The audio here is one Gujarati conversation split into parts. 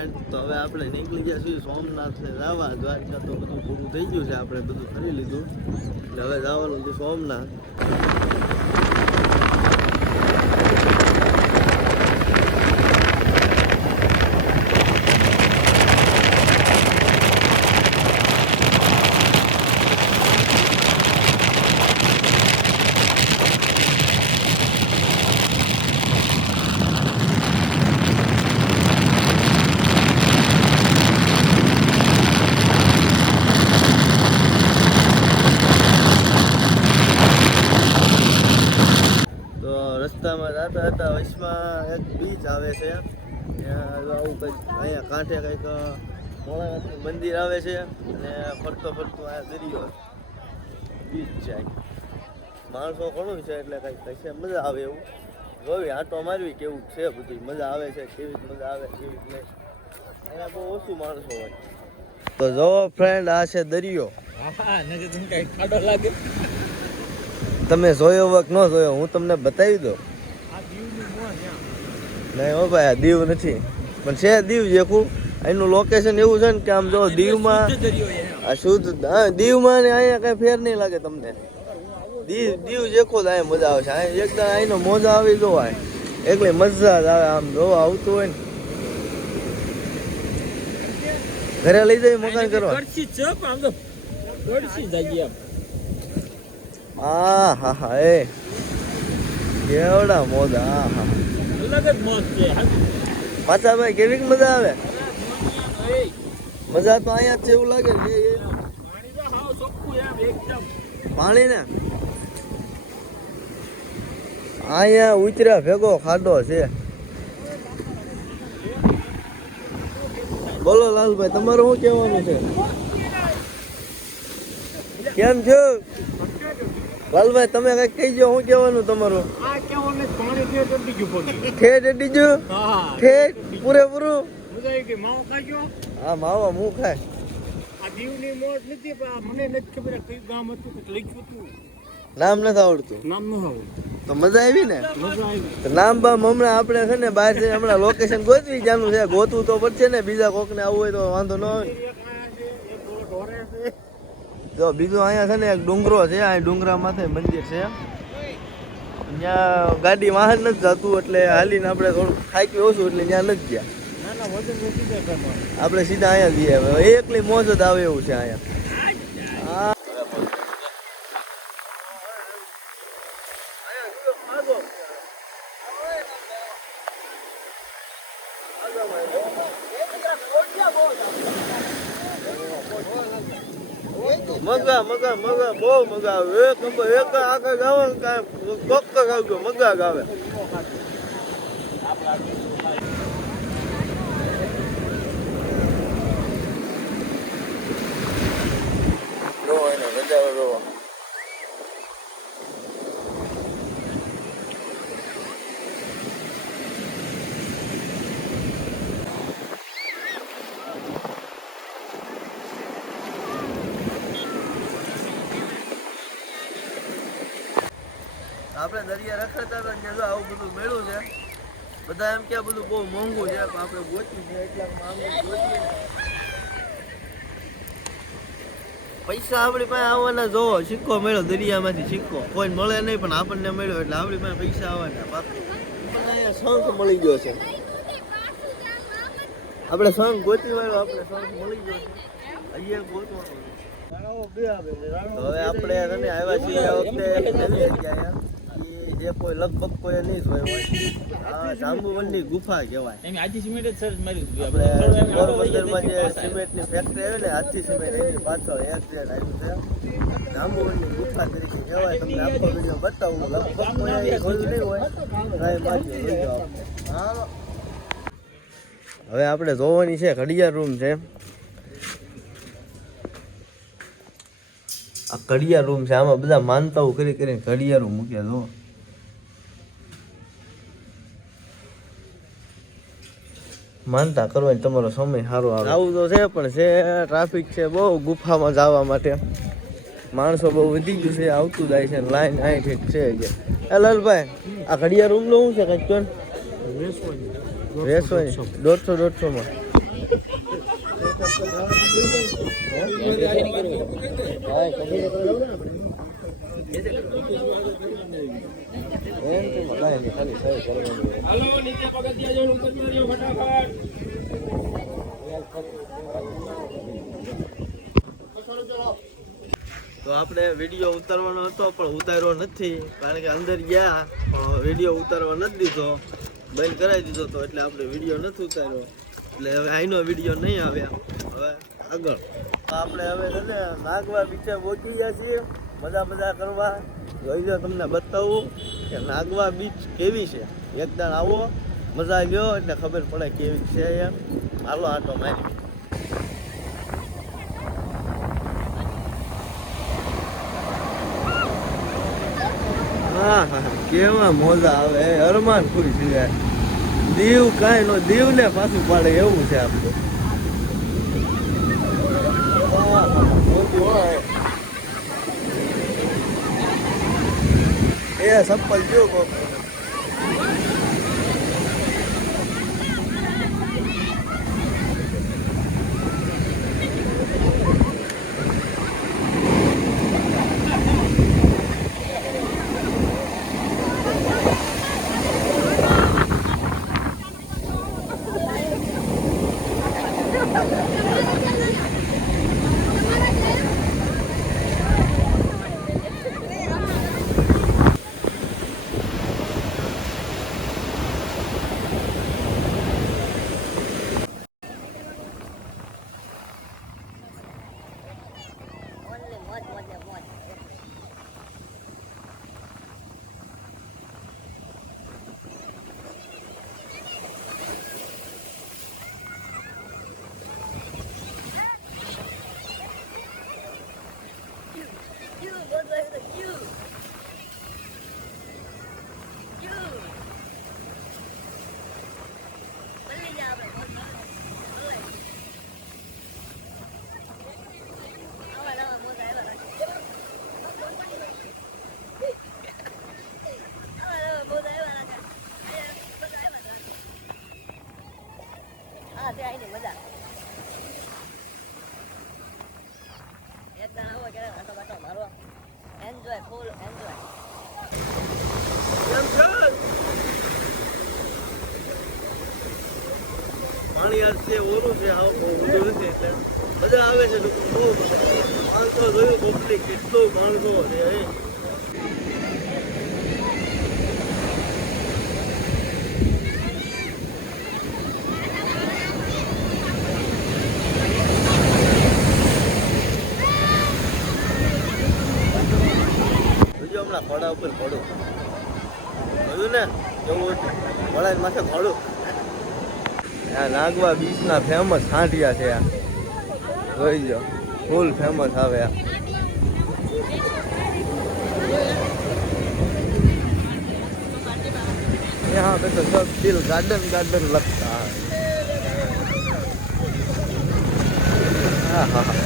ફ્રેન્ડ, તો હવે આપણે નીકળી ગયા છીએ સોમનાથને જવા. દ્વારકા તો બધું પૂરું થઈ ગયું છે, આપણે બધું કરી લીધું એટલે હવે જવાનું છે સોમનાથ. રસ્તામાં જતા હતા વચમાં એક બીચ આવે છે, ત્યાં આવું કંઈક અહીંયા કાંઠે કંઈક ભોળાનાથનું મંદિર આવે છે અને ફરતો આ દરિયો બીચ છે. માણસો ઘણું છે એટલે કંઈક છે, મજા આવે એવું. જોવી આંટો મારવી કેવું છે, બધું મજા આવે છે, કેવી મજા આવે કેવી નહીં. અહીંયા બહુ ઓછું માણસો હોય. તો જો ફ્રેન્ડ, આ છે દરિયો. તમે જોયો હોય કે ન જોયો, હું તમને બતાવી દઉં. નહીં હો ભાઈ, આ દીવ નથી, પણ છે દીવ જેખું. એનું લોકેશન એવું છે ને કે આમ જો દીવમાં આ શુદ્ધ દીવમાં ને અહીંયા કઈ ફેર નહીં લાગે તમને. દીવ જેખો જ અહીંયા મજા આવે છે. અહીંયા એકદમ અહીંનો મોજા આવી જોવાય, એકલી મજા જ આવે. આમ જોવા આવતું હોય ને ઘરે લઈ જાય મકાન કરવા. હા હા હા, એ કેવડા મોજા. હા હા, અલગ જ મોજ છે પાછા ભાઈ. કેવી મજા આવે? મજા તો અહીંયા જ છે એવું લાગે ને. પાણી ને અહીંયા ઉતર્યા ભેગો ખાડો છે. બોલો લાલભાઈ, તમારું શું કહેવાનું છે? કેમ છો લાલભાઈ? તમે કઈક કહીજો, શું કહેવાનું તમારું? ઠેઠ અડી ગયું, ઠેઠ પૂરેપૂરું. હા, માવા હું ખાય. નામ નથી આવડતું? તો મજા આવી ને? નામ બામ હમણાં આપણે છે ને બહાર હમણાં લોકેશન ગોતવી જવાનું છે. ગોતવું તો પડશે ને, બીજા કોકને આવવું હોય તો વાંધો ન હોય. જો બીજું અહીંયા છે ને એક ડુંગરો છે, આ ડુંગરા માથે મંદિર છે. ત્યાં ગાડી વાહન નથી જતું એટલે હાલીને આપણે થોડું થાકી ઓછું એટલે ત્યાં નથી ગયા. આપણે સીધા અહીંયા જઈએ. એકલી મોજ જ આવે એવું છે અહીંયા. મગા મગા મગા બહુ મગા આવે. એક નંબર, એક આગળ ગાવે કોક ગાવજો, મગા ગાવે. આપણે દરિયા રખડતા હતા ત્યાં જો આવું બધું મળ્યું છે. બધા એમ કે બધું બહુ મોંઘું છે, પણ આપણે ગોચ્યું છે એટલા ગોચીએ. પૈસા આપણી પાસે આવવાના. જોવો સિક્કો મળ્યો દરિયામાંથી, સિક્કો કોઈ મળે નહીં પણ આપણને મળ્યો એટલે આપણી પાસે પૈસા આવવાના. બાકી પણ અહીંયા શંખ મળી ગયો છે. આપણે શંખ ગોતી વાળો, આપણે શંખ મળી ગયો છે. અહીંયા ગોતવાનો. હવે આપણે તને આવ્યા છીએ આ વખતે નવી જગ્યાએ, જે કોઈ લગભગ કોઈ નહીં જોયું હોય. આ જાંબુવનની ગુફા કહેવાય. આપણે પોરબંદરમાં જે સિમેન્ટની ફેક્ટરી આવે ને, હાથી સિમેન્ટ, એની પાછળ એક્ઝેક્ટ આવ્યું છે. જાંબુવનની ગુફા તરીકે કહેવાય. તમને આખો વિડીયો બતાવું. લગભગ કોઈ જોયું નહીં હોય. હવે આપણે જોવાની છે ઘડિયાળ રૂમ છે. આ ઘડિયાળ રૂમ છે. આમાં બધા માનતાઓ કરી કરીને ઘડિયાળો મૂક્યા. જો માનતા કરવાની તમારો સમય સારો આવે. આવું તો છે પણ છે ટ્રાફિક છે બહુ ગુફામાં જવા માટે. માણસો બહુ વધી ગયું છે, આવતું જાય છે. લાઈન અહીં ઠીક છે. લાલભાઈ, આ ઘડિયાળ રૂમ નું શું છે? કંઈક વેસવાની 150-150માં તો આપણે વિડીયો ઉતારવાનો હતો પણ ઉતાર્યો નથી, કારણ કે અંદર ગયા પણ વિડીયો ઉતારવા નથી દીધો, બંધ કરાવી દીધો તો એટલે આપણે વિડીયો નથી ઉતાર્યો. એટલે હવે આઈનો વિડીયો નહીં આવ્યા. હવે આગળ આપણે હવે છે ને નાગવા બીચે પહોંચી ગયા છીએ મજા કરવા. જોઈ લો, તમને બતાવું કે નાગવા બીચ કેવી છે. એકદમ આવો, મજા લ્યો એટલે ખબર પડે કેવી છે એમ. હાલો આટો મારી. હા હા, કેવા મોજા આવે. અરમાન ખુશ થઈ જાય. દીવ કાંઈ નો, દીવ ને પાછું પાડે એવું છે આપણું. એ સપ્પલ જો કોક મજા એકદમ આવો કે આટો બાટો મારો. Enjoy, full enjoy. પાણી આજ છે ઓરું છે, ઊંડું નથી એટલે મજા આવે છે. બહુ માણસો જોયું, પબ્લિક કેટલું માણસો છે. હમણાં ઘોડા ઉપર ઘોડું બધું ને એવું ઘોડા માથે ઘોડું. આ નાગવા બીચના ફેમસ હાંડિયા છે. આ જોઈ જાઓ, ફૂલ ફેમસ આવે. આ यहाँ पे तो सब दिल गार्डन गार्डन लगता है. हाँ हाँ हाँ.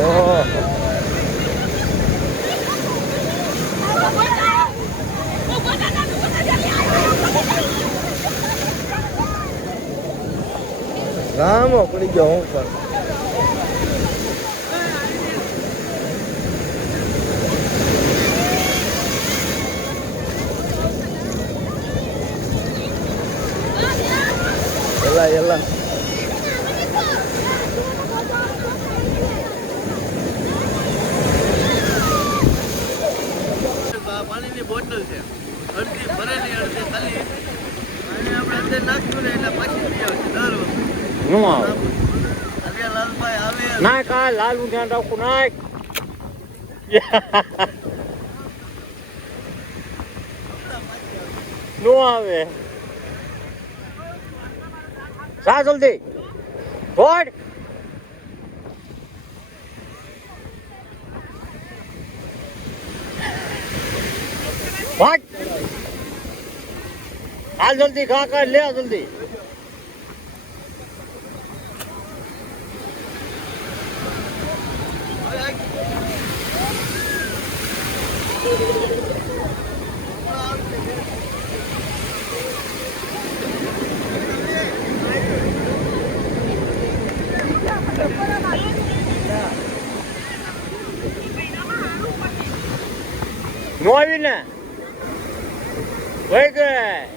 Oh. Vamos, pudi jauh pak. Yalah. પાણીની બોટલ છે, અડધી ભરેલી અડધી ખાલી. અને આપણે અંદર નાખ્યું ને એટલે પછી પી આવશે. દર વખતે નો આવે. હવે લાલભાઈ આવે ના કા લાલનું ધ્યાન રાખવું નાખ. નો આવે. જા જલ્દી બોડ. ભાગ હાલ જલ્દી, ઘા કર લે જલ્દી. નો આવી ને વહી ગઈ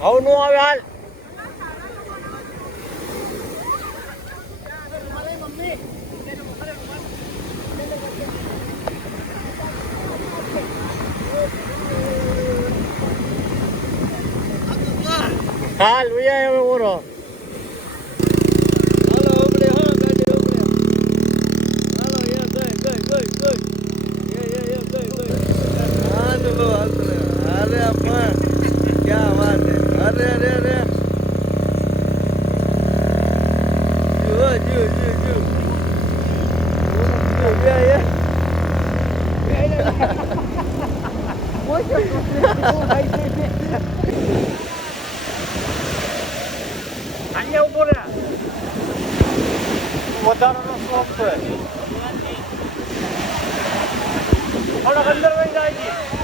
હવે નો આવે હાલ હાલ ઉયા હવે ઓરો હાલો ઉપડે હો ગાડી ઉપડે હાલો યે ગઈ હાલો લો હાલતો અરે પણ ક્યાં વાત હે અરે જો યે અહીંયા ઉભો રે વધારાનો શોખ છે થોડાક અંદર વહી જાય છે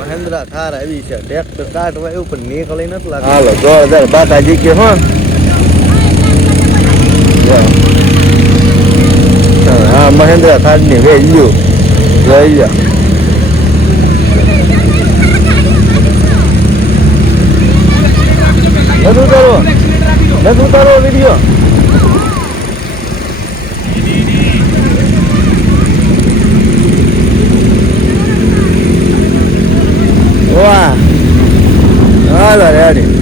મહેન્દ્રા થાર આવી છે ટ્રેક્ટર કાઢવા એવું પણ નીકળી નથી લાગતું હાલો 2000 બાકાજી કે હો હા મહેન્દ્રા થાર ની વેલ્યુ જોઈ લો નથી ઉતારો વિડીયો વાહ હાલો રેડી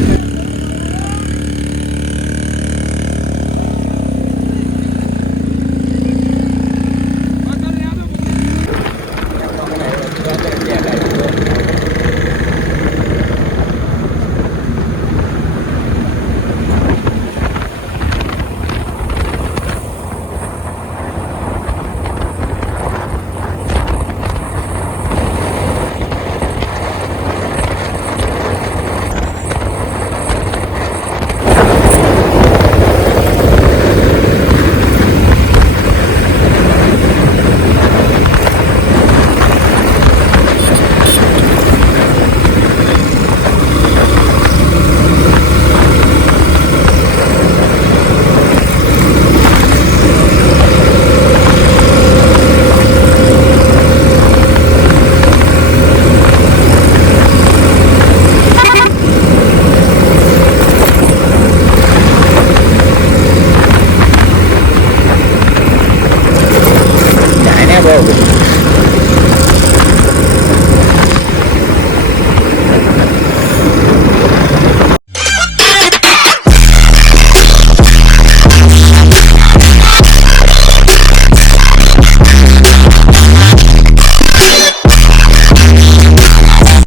બહુ